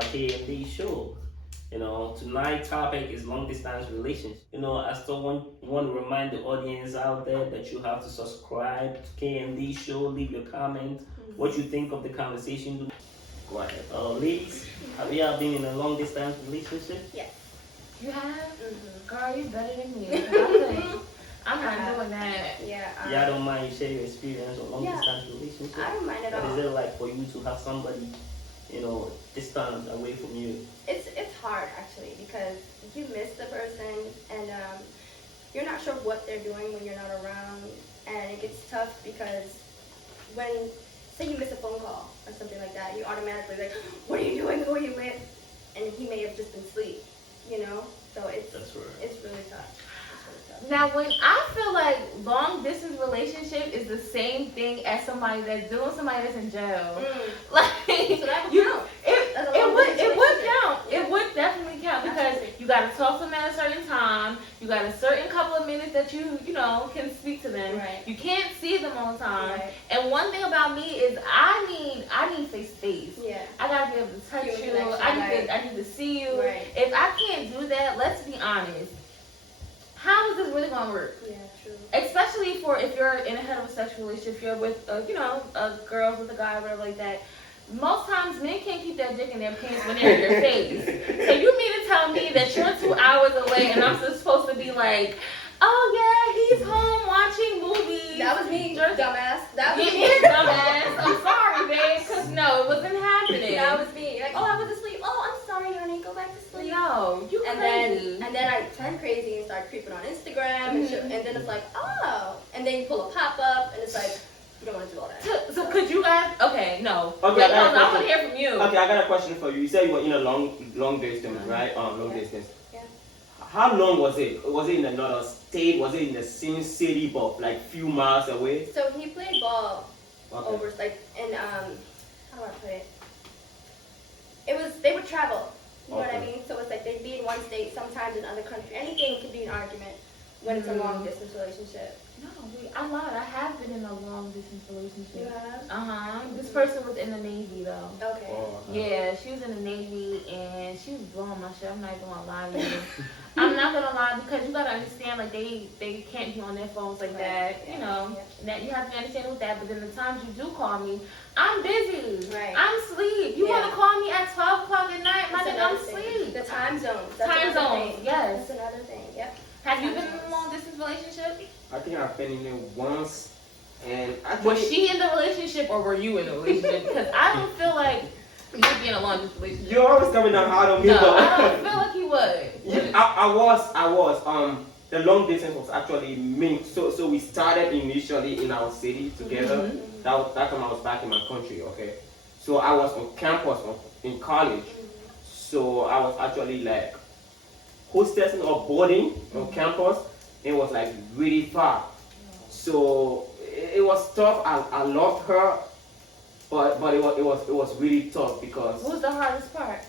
my KMD show. Tonight's topic is long distance relationship. I still want to remind the audience out there that you have to subscribe to KMD show, leave your comment, what you think of the conversation. Go ahead. Ladies, have you ever been in a long distance relationship? Yes. You have? Girl, you better than me. I'm not doing that. Yeah. I don't mind you share your experience on long distance relationship. I don't mind at all. What is it like for you to have somebody, distant away from you? It's hard actually because you miss the person and you're not sure what they're doing when you're not around, and it gets tough because when say you miss a phone call or something like that, you automatically like, what are you doing? Who are you with? And he may have just been asleep, So That's right. It's really tough. Now, when I feel like long distance relationship is the same thing as somebody that's in jail. Like, so that would count. It would count. It would definitely count because you got to talk to them at a certain time. You got a certain couple of minutes that you can speak to them. Right. You can't see them all the time. Right. And one thing about me is I need face to face. Yeah. I gotta be able to touch you. I need to see you. Right. If I can't do that, let's be honest. How is this really gonna work? Yeah, true. Especially if you're in a heterosexual relationship, if you're with a girl with a guy, whatever like that. Most times men can't keep that dick in their pants when they're in your face. So you mean to tell me that you're 2 hours away and I'm supposed to be like, oh yeah, he's home watching movies. That was me, dumbass. That was me. Dumbass. I'm sorry, babe, because no, it wasn't happening. That was me. Like, oh, I was asleep. Oh, I'm sorry, honey. Go back to sleep. No, you crazy. And then I turned crazy and started creeping on Instagram and shit, and then it's like, oh, and then you pull a pop up and it's like, you don't want to do all that. So could you guys? Okay, no. Okay, I want to hear from you. Okay, I got a question for you. You said you were in a long distance, right? Long distance. Yeah. How long was it? Was it in another state? Was it in the same city, but like few miles away? So he played ball Okay. how do I put it? They would travel. You know what I Okay. mean? So it's like they'd be in one state, sometimes in other country. Anything could be an argument when it's a long distance relationship. No, I lied. I have been in a long distance relationship. You have? This person was in the Navy though. Okay. Yeah, she was in the Navy and she was blowing my shit. I'm not even gonna lie to you. I'm not gonna lie because you gotta understand, like they can't be on their phones like that. That you have to understand with that. But then the times you do call me, I'm busy. Right. I'm asleep. You wanna call me at 12 o'clock at night? My nigga, I'm asleep. The time zones. Time zones. Yes. That's another thing. Yep. Have you been in a long distance relationship? I think I've been in it once, and actually, Was she in the relationship or were you in the relationship? Because I don't feel like you would be in a long distance relationship. you're always coming down hard on me. No, but I don't feel like you would. yeah, I was. The long distance was actually me. So we started initially in our city together. That time I was back in my country. Okay, so I was on campus in college. So I was actually like hostessing or boarding on campus. It was like really far. So it was tough. I loved her, but it was really tough because What was the hardest part?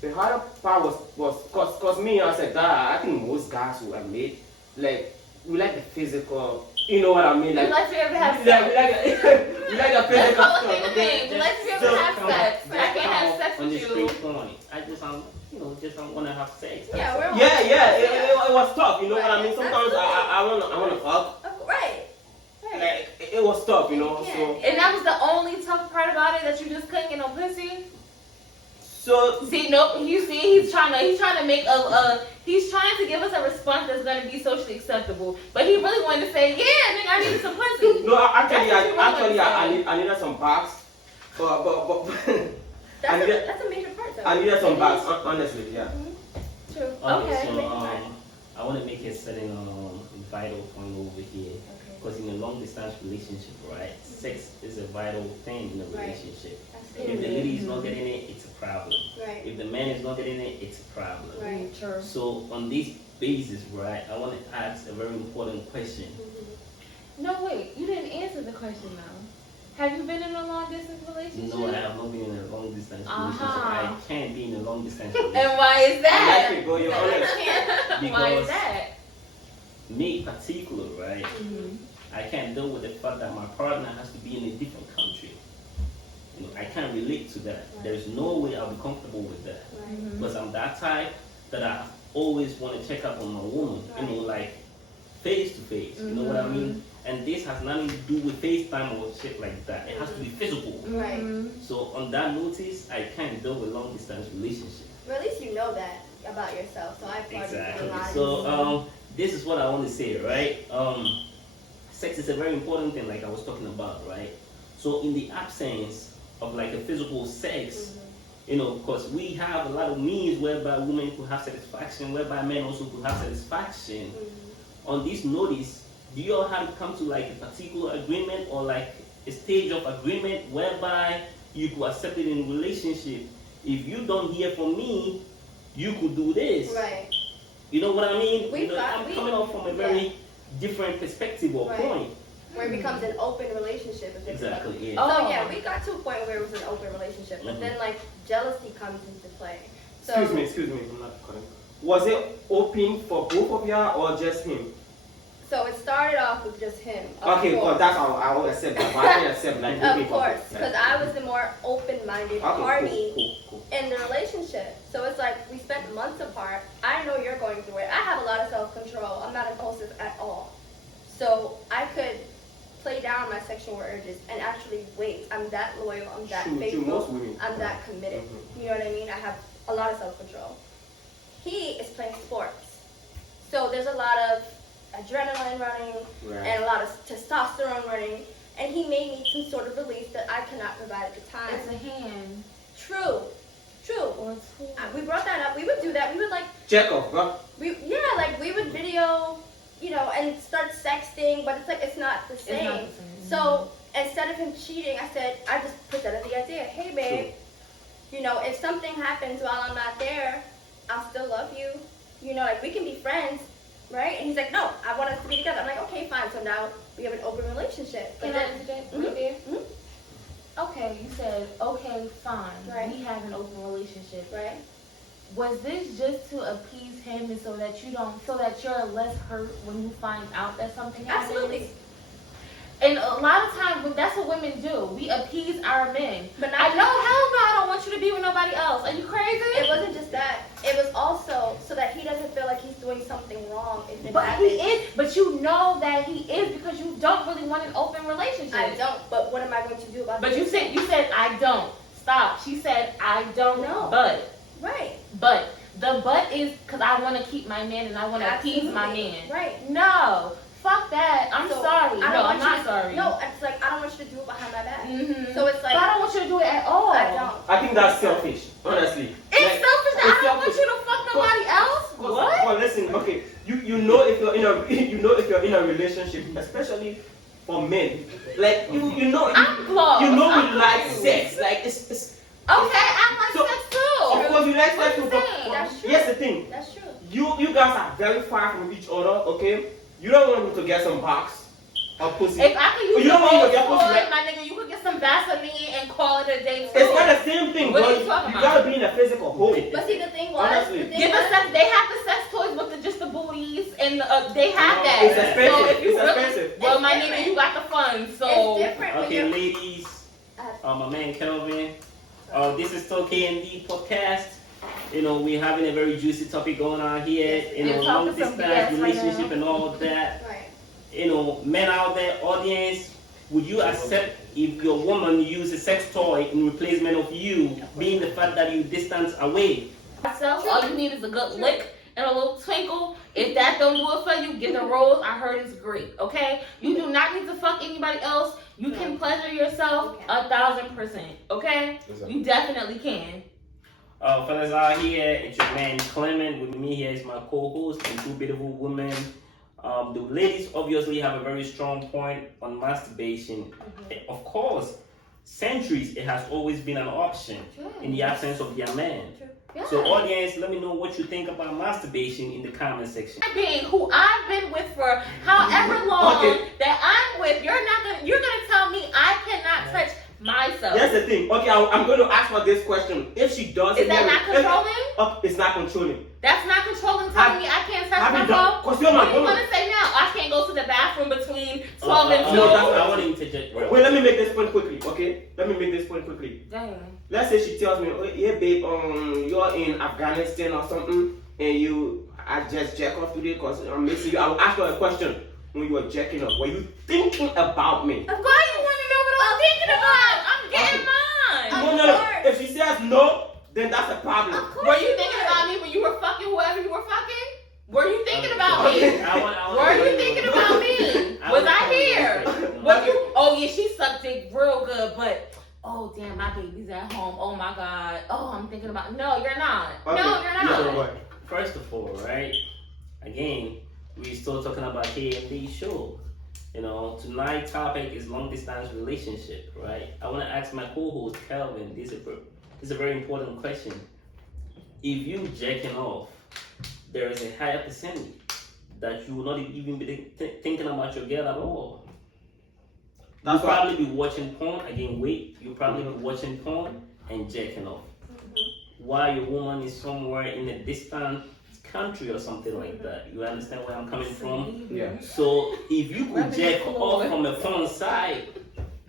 the harder part was cause me as a guy, I think most guys who admit, like, we like the physical, you know what I mean? You Like, like to be able to have we sex. like we like the That's physical the stuff, only thing. okay? We like to be able to have sex. I can't have sex On with the you. street corner. I just don't want to have sex. Yeah, we're all It was tough, you know what I mean? Sometimes I wanna fuck. Right. Like, it was tough, you know. So And that was the only tough part about it, that you just couldn't get no pussy. so See, nope. You see, he's trying to make he's trying to give us a response that's going to be socially acceptable. But he really wanted to say, yeah, nigga, I needed some pussy. no, actually That's what you I needed some bags, but That's a major part, though. I needed some bags, honestly, yeah. True. Okay. So I want to make a certain vital point over here. Because in a long distance relationship, right, sex is a vital thing in a Right. relationship. Absolutely. If the lady is not getting it, it's a problem. Right. If the man is not getting it, it's a problem. Right. True. So on this basis, right, I want to ask a very important question. No, wait. You didn't answer the question though. Have you been in a long distance relationship? No, I have not been in a long distance relationship. Uh-huh. I can't be in a long distance relationship. And why is I that? like it, go, you're honest. Why is Because that? me particular, right, Mm-hmm. I can't deal with the fact that my partner has to be in a different country. I can't relate to that. There's no way I'll be comfortable with that. Because I'm that type that I always want to check up on my woman, like face to face. You know what I mean? And this has nothing to do with FaceTime or shit like that. It has to be physical. Right. So on that notice, I can't deal with long distance relationship. Well, at least you know that about yourself. So I applaud you for Exactly. being honest. So this is what I want to say, right? Sex is a very important thing, like I was talking about, right? So in the absence of like a physical sex, because we have a lot of means whereby women could have satisfaction, whereby men also could have satisfaction. On this notice, do you all have to come to like a particular agreement or like a stage of agreement whereby you could accept it in a relationship? If you don't hear from me, you could do this. Right. You know what I mean? I'm coming up from a very different perspective or point. Where it becomes an open relationship. Exactly, yeah. So yeah, we got to a point where it was an open relationship, but then like jealousy comes into play. So, Excuse me, I'm not cutting. Was it open for both of y'all or just him? So it started off with just him. Okay, because that's how I would accept that. But I can accept like open Of for course, both. because I was the more open-minded party Cool. in the relationship. So it's like we spent months apart. I know you're going through it. I have a lot of self-control. I'm not impulsive at all. So I could play down my sexual urges and actually wait. I'm that loyal. I'm that faithful. Most women. I'm that committed. You know what I mean? I have a lot of self-control. He is playing sports. So there's a lot of adrenaline running and a lot of testosterone running. And he may need some sort of release that I cannot provide at the time. It's a hand. True. Or two. We brought that up. We would do that. We would like, Check off, bro. we would video, and start sexting, but it's not the same. It's not the same. So instead of him cheating, I just presented the idea. Hey, babe, if something happens while I'm not there, I'll still love you. Like we can be friends, right? And he's like, no, I want us to be together. I'm like, okay, fine. So now we have an open relationship. But Can I interject right there? Okay, you said, okay, fine. Right. We have an open relationship. Right. Was this just to appease him and so that you're less hurt when you find out that something happened? Absolutely. And a lot of times, that's what women do. We appease our men. But not I know, hell no, I don't want you to be with nobody else. Are you crazy? It wasn't just that. It was also so that he doesn't feel like he's doing something wrong if it But happens. he is. But you know that he is because you don't really want an open relationship. I don't. But what am I going to do about But it? you said I don't. Stop. She said I don't. No. But The but is because I want to keep my man and I want to appease my man. Right. No. Fuck that. I'm So, sorry. I don't No, want I'm you not to, sorry. No, it's like I don't want you to do it behind my back. Mm-hmm. So it's like But I don't want you to do it at all. I don't. I think that's selfish, honestly. It's Like, selfish that it's I don't want selfish. you to fuck nobody else. What? Well, listen, okay. You know if you're in a if you're in a relationship, especially for men, like you know I'm close. you know I'm we like close. sex, like it's Okay, I like So, sex too. of course you like What sex you too, but saying? That's true. here's the thing. That's true. You guys are very far from each other, okay? You don't want me to get some box or pussy. If I could use You the don't want me old to get toy, pussy, right? my nigga, you could get some Vaseline and call it a day. It's not the same thing, What bro. are you talking You about? gotta be in a physical home. But see, the thing was, Honestly. Give us sex. They have the sex toys with just the booties and they have that. It's expensive. So if you It's really, expensive. well, my It's nigga, different. you got the funds. So it's different when Okay, you're. ladies, my man Kelvin. This is still K&D podcast. We're having a very juicy topic going on here. We're Long talking some distance BS right relationship now. and all that. Right. Men out there, audience, would you accept if your woman uses a sex toy in replacement of you, being the fact that you distance away? myself, all you need is a good lick and a little twinkle. If that don't do it for you, get the rose. I heard it's great. Okay, you do not need to fuck anybody else. You can pleasure yourself 1,000%. Okay, you definitely can. Fellas out here, it's your man Clement. With me here is my co-host and two beautiful women. The ladies obviously have a very strong point on masturbation. Of course, centuries it has always been an option in the absence of their man. Yeah. So audience, let me know what you think about masturbation in the comment section. Being who I've been with for however long that I'm with, you're gonna tell me I cannot touch myself. That's the thing. Okay, I'm going to ask her this question. If she does, Is that not controlling? It's not controlling. That's not controlling. Telling me I can't touch have you myself. done- 'cause you're my What do you woman. want to say now? I can't go to the bathroom between 2 12 and 2. No, that's I want to interject. Wait, let me make this point quickly, okay? Let me make this point quickly. Dang. Let's say she tells me, oh, yeah, babe, you're in Afghanistan or something, and I just jack off today because I'm missing you. I'll ask her a question when you were jacking off. Were you thinking about me? Why you want to know what I'm thinking about? I'm getting mine. No. If she says no, then that's a problem. Were you thinking about me when you were fucking whoever you were fucking? Were you thinking about me? Were you thinking about me? Was I here? Was you? Oh yeah, she sucked dick real good, but oh damn, my baby's at home. Oh my god. Oh, I'm thinking about. No, you're not. Okay. No, you're not. So what? First of all, right? Again, we're still talking about KMD show. You know, tonight's topic is long distance relationship, right? I want to ask my co-host Calvin. This is a very important question. If you jacking off, there is a higher percentage that you will not even be thinking about your girl at all. You'll probably be watching porn. Again, you'll probably be watching porn and jacking off. While your woman is somewhere in a distant country or something like that. You understand where I'm coming from? Yeah. So if you could jack off from a porn side,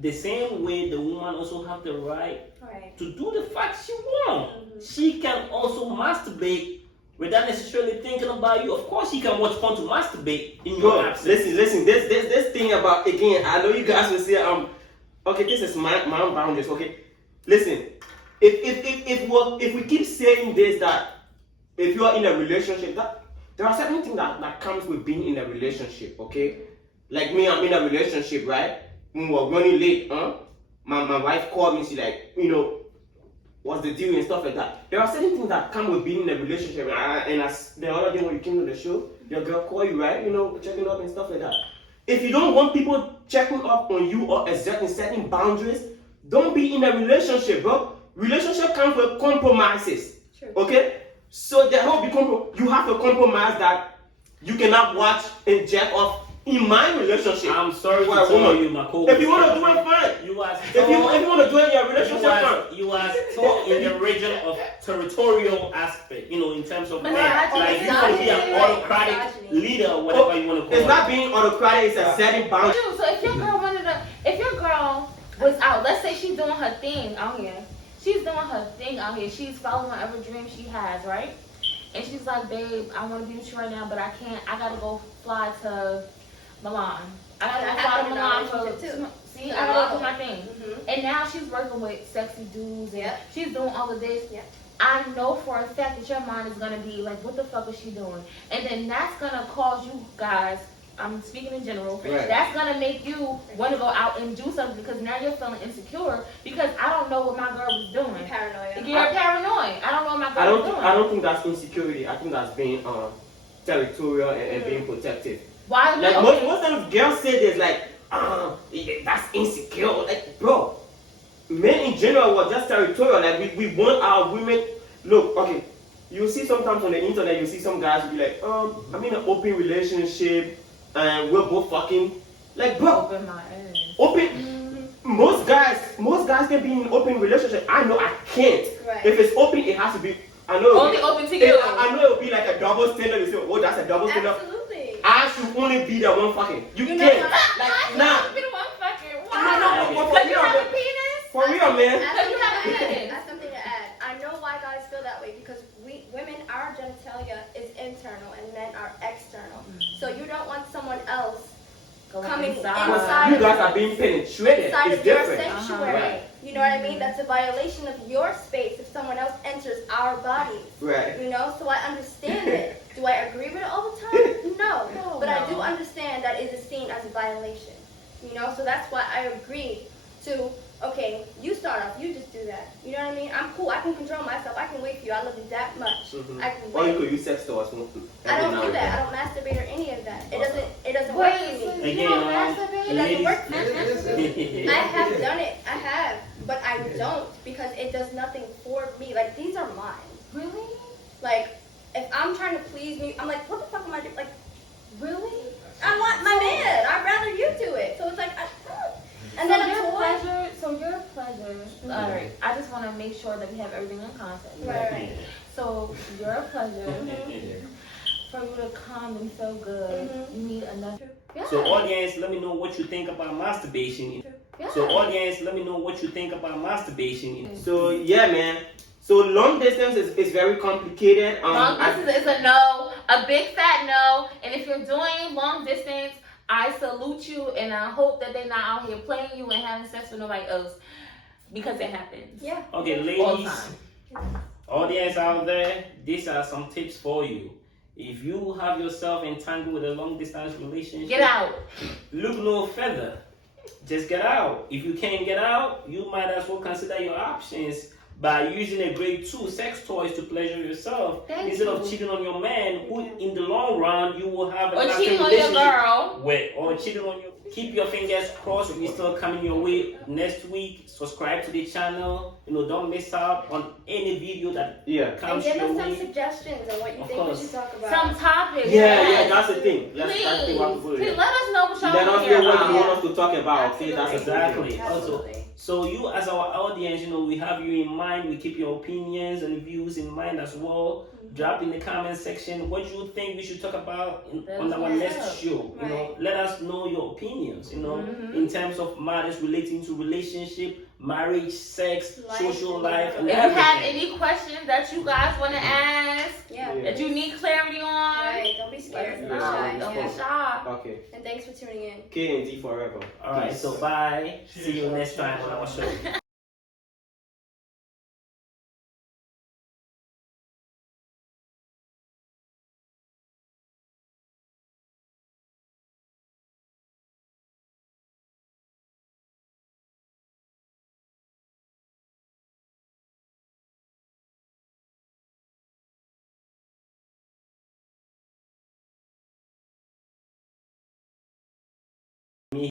the same way the woman also have the right to do the fact she wants. She can also masturbate without necessarily thinking about you. Of course, she can watch porn to masturbate in your absence. Listen. This thing about, again, I know you guys will say, okay, this is my boundaries. Okay, listen. If we keep saying this, that if you are in a relationship, that there are certain things that comes with being in a relationship. Okay, like me, I'm in a relationship, right? We were running late, my wife called me. She like, what's the deal and stuff like that. There are certain things that come with being in a relationship. And as the other day when you came to the show, your girl called you, right? Checking up and stuff like that. If you don't want people checking up on you or exerting certain boundaries, don't be in a relationship, bro. Relationship comes with compromises. True. Okay? So there will be you have to compromise that you cannot watch and jack off in my relationship. I'm sorry to tell you, my co-host. If you want to do it, fine. If you want to do it in your relationship, fine. You are taught in the region of territorial aspect, in terms of like you can be an autocratic leader, whatever you want to call it. It's not being autocratic, it's a setting boundary. So if your girl was out, let's say she's doing her thing out here. She's doing her thing out here. She's following whatever dream she has, right? And she's like, babe, I want to be with you right now, but I can't. I gotta go fly to Milan. I gotta go fly to Milan I gotta go do my thing. And now she's working with sexy dudes and she's doing all of this. I know for a fact that your mind is gonna be like, what the fuck is she doing? And then that's gonna cause you guys, I'm speaking in general, that's gonna make you want to go out and do something because now you're feeling insecure because I don't know what my girl was doing. Paranoid. You're paranoid. I don't know what my girl was doing. I don't think that's insecurity. I think that's being territorial and being protective. Why? Like most times girls say this like, that's insecure. Like, bro, men in general were just territorial. Like we want our women. Look, okay. You see sometimes on the internet, you see some guys who be like, I'm in an open relationship and we're both fucking. Like, bro, open my ass. Open. Most guys can be in an open relationship. I know I can't. Right. If it's open, it has to be. I know. Only open to you. I know it will be like a double standard. You say, oh, that's a double standard. Absolutely. I should only be the one fucking. You can't. Like, nah. Be the one fucking. No, But you have a penis? For real, man. That's something to add. I know why guys feel that way because women, our genitalia is internal and men are external. So you don't want someone else coming inside. You guys are being penetrated. Inside It's of your different. sanctuary. Right. You know what I mean? That's a violation of your space if someone else enters our body. Right. So I understand it. Do I agree with it all the time? No. But I do understand that it is seen as a violation. So that's why I agreed to, okay, you start off, you just do that. You know what I mean? I'm cool. I can control myself. I can wait for you. I love you that much. I can Or wait. you could use sex toys. I don't do that. I don't masturbate or any of that. It doesn't work for me. You don't masturbate? It doesn't work for me. Again, I have done it. I have. But I don't because it does nothing for me. Like, these are mine. Really? Like, if I'm trying to please me, I'm like, what the fuck am I doing? Like, really? I want my man. I'd rather you do it. So it's like, and then your a pleasure. So your pleasure. All right. I just want to make sure that we have everything in context. Right. So your pleasure for you to come and feel good. You need another. Yeah. So audience, let me know what you think about masturbation. Yeah. So audience, let me know what you think about masturbation. So yeah, man. So long distance is very complicated. Long distance is a no, a big fat no. And if you're doing long distance, I salute you, and I hope that they're not out here playing you and having sex with nobody else, because it happens. Yeah. Okay, All the ladies, time. audience out there, these are some tips for you. If you have yourself entangled with a long distance relationship, Get out. look no further. Just get out. If you can't get out, you might as well consider your options by using a great tool, sex toys, to pleasure yourself instead of cheating on your man, who in the long run you will have a Or lasting cheating on your relationship girl. with, or cheating on your. Keep your fingers crossed. We still coming your way next week. Subscribe to the channel. Don't miss out on any video that And comes give your us some way. suggestions on what you Of think we course. should talk about. Some topics. Yeah, that's the thing. Please, That's the thing what people please let us know what y'all let want us to hear know what about. you want us to talk about. Okay, that's Exactly. Absolutely. So you as our audience, we have you in mind. We keep your opinions and views in mind as well. Drop in the comment section what you think we should talk about on our next show. Right. Let us know your opinions. In terms of matters relating to relationship, marriage, sex, social life, and If you have everything. any questions that you guys want to ask, Yeah. that you need clarity on, Right. Don't be let scared. us Don't be know. shy. Don't Yeah. be shy. Okay. And thanks for tuning in. K and D forever. All right. Peace. So bye. See you next time on our show.